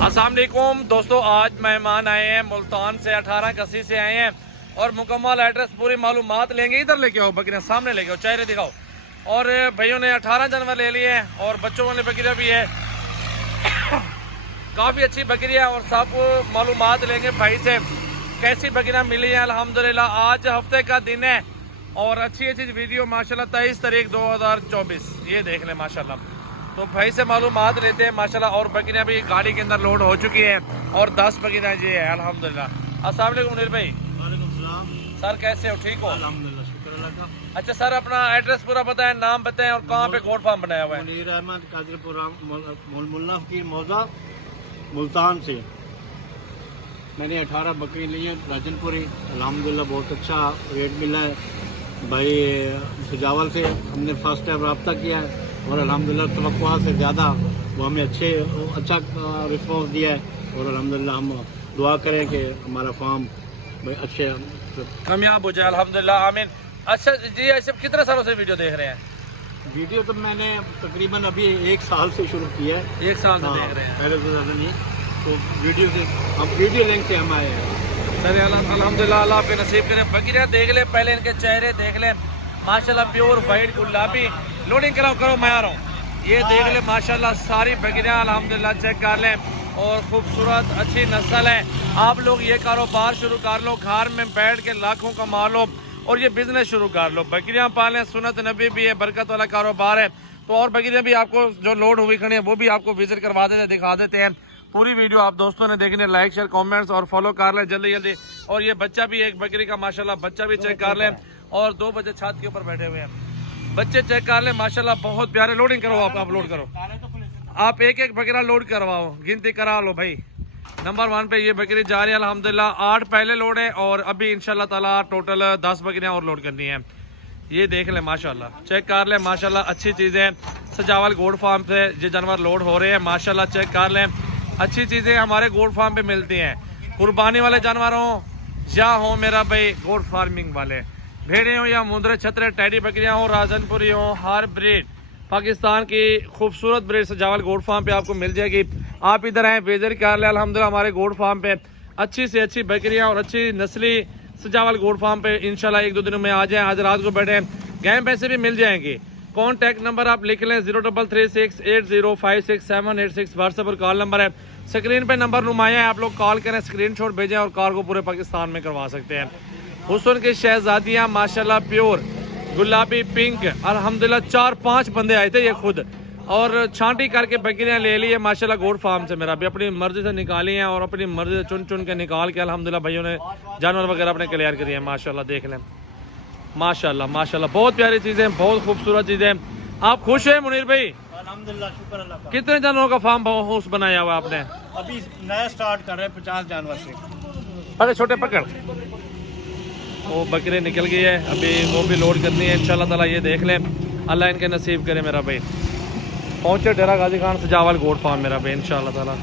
अस्सलाम वालेकुम दोस्तों, आज मेहमान आए हैं मुल्तान से, 18 कसी से आए हैं और मुकम्मल एड्रेस पूरी मालूमात लेंगे। इधर लेके आओ बकरियां, सामने लेके आओ, चेहरे दिखाओ। और भाइयों ने 18 जानवर ले लिए हैं और बच्चों वाली बकरियां भी है। काफ़ी अच्छी बकरियां और सब मालूमात लेंगे भाई से कैसी बकरियां मिली हैं। अल्हम्दुलिल्लाह आज हफ्ते का दिन है और अच्छी अच्छी वीडियो माशाल्लाह 23 तारीख 2024 ये देख लें माशाल्लाह। तो भाई से मालूमात लेते हैं माशाल्लाह। और बकरियां भी गाड़ी के अंदर लोड हो चुकी हैं और 10 बकरियां ये है अल्हम्दुलिल्लाह। अस्सलाम वालेकुम मुनीर भाई। वालेकुम सलाम। सर कैसे हो, ठीक हो? अल्हम्दुलिल्लाह, शुक्र अल्लाह का। अच्छा सर, अपना एड्रेस पूरा बताएं, नाम बताएं और कहाँ पे गोट फार्म बनाया हुआ है? मुनीर अहमद कादरपुरा मुल्ला फकीर मौजा मुल्तान से। मैंने 18 बकरी ली हैं राजनपुरी। अल्हम्दुलिल्लाह बहुत अच्छा रेट मिला है भाई। सुजावल से हमने फर्स्ट टाइम रब्ता किया है और अल्हम्दुलिल्लाह तवक्कुआ से ज़्यादा वो हमें अच्छा रिस्पॉन्स दिया है। और अल्हम्दुलिल्लाह हम दुआ करें कि हमारा फार्म भाई अच्छे कामयाब हो जाए अल्हम्दुलिल्लाह, आमीन। अच्छा जी, ऐसे कितने सालों से वीडियो देख रहे हैं? वीडियो तो मैंने तकरीबन अभी 1 साल से शुरू किया है। 1 साल से हाँ, देख रहे हैं। पहले तो ज़्यादा नहीं। तो वीडियो से हम वीडियो लिंक से हम आए हैं। सर अल्हम्दुलिल्लाह, अल्लाह आपके नसीब करें। बकरियां देख ले, पहले इनके चेहरे देख ले माशाल्लाह, प्योर वाइट गुलाबी। लोडिंग करो मैं आ रहा हूँ। ये देख ले माशाल्लाह, सारी बकरियां अल्हम्दुलिल्लाह चेक कर लें और खूबसूरत अच्छी नस्ल है। आप लोग ये कारोबार शुरू कर लो, घर में बैठ के लाखों कमा लो और ये बिजनेस शुरू कर लो। बकरियां पालें, सुन्नत नबी भी है, बरकत वाला कारोबार है। तो और बकरियां भी आपको जो लोड हुई खड़ी है वो भी आपको विजिट करवा देते, दिखा देते हैं। पूरी वीडियो आप दोस्तों ने देखनी है, लाइक शेयर कमेंट्स और फॉलो कर लें जल्दी जल्दी। और ये बच्चा भी एक बकरी का माशाल्लाह बच्चा भी चेक कर लें। और 2 बच्चे छत के ऊपर बैठे हुए हैं, बच्चे चेक कर लें माशाल्लाह, बहुत प्यारे। लोडिंग करो, आप लोड करो, आप एक एक बकरा लोड करवाओ, गिनती करा लो भाई। नंबर 1 पे ये बकरी जा रही है अल्हम्दुलिल्लाह। 8 पहले लोड है और अभी इंशाल्लाह ताला टोटल 10 बकरियां और लोड करनी है। ये देख ले माशाल्लाह, चेक कर ले माशाल्लाह, अच्छी चीज़ें। सजावल गोड फार्म से ये जानवर लोड हो रहे हैं माशाल्लाह, चेक कर लें। अच्छी चीज़ें हमारे गोड फार्म पे मिलती हैं। कुर्बानी वाले जानवर हों या हो मेरा भाई गोड फार्मिंग वाले, भेड़े हों या मुंदरे छतरे टैडी बकरियां हो, राजनपुरी हो, हर ब्रीड पाकिस्तान की खूबसूरत ब्रीड सजावल गोड फार्म पे आपको मिल जाएगी। आप इधर आए, विजिट कर ले अल्हम्दुलिल्लाह हमारे गोड फार्म पे। अच्छी से अच्छी बकरियां और अच्छी नस्ली सजावल गोड फार्म पे इंशाल्लाह 1-2 दिनों में आ जाएं। आज रात को बैठे, गैम पैसे भी मिल जाएंगे। कॉन्टैक्ट नंबर आप लिख लें 033680567886। व्हाट्सएप और कॉल नंबर है, स्क्रीन पे नंबर नुमाया है, आप लोग कॉल करें, स्क्रीनशॉट भेजें और कार को पूरे पाकिस्तान में करवा सकते हैं। हुस्न की शहजादियाँ माशाल्लाह, प्योर गुलाबी पिंक, अल्हम्दुलिल्लाह 4-5 बंदे आए थे ये खुद और छांटी करके बकरियां ले ली है माशाल्लाह गोड फार्म से। मेरा भी अपनी मर्जी से निकाली हैं और अपनी मर्जी से चुन चुन के निकाल के अल्हम्दुलिल्लाह भाइयों ने जानवर वगैरह अपने क्लियर करिए हैं माशाल्लाह। देख लें माशाल्लाह माशाल्लाह, बहुत प्यारी चीज़ें, बहुत खूबसूरत चीज़ें। आप खुश हैं मुनीर भाई? अल्हम्दुलिल्लाह, शुक्र अल्लाह का। कितने जानवरों का फार्म हाउस बनाया हुआ आपने? अभी नया स्टार्ट कर रहे हैं 50 जानवर से। अरे छोटे पकड़, वो बकरे निकल गई है, अभी वो भी लोड करनी है इंशाल्लाह ताला। ये देख लें, अल्लाह इनके नसीब करे मेरा भाई। पहुँचे डेरा गाजी खान सजावल गोड फार्म मेरा भाई इंशाल्लाह ताला।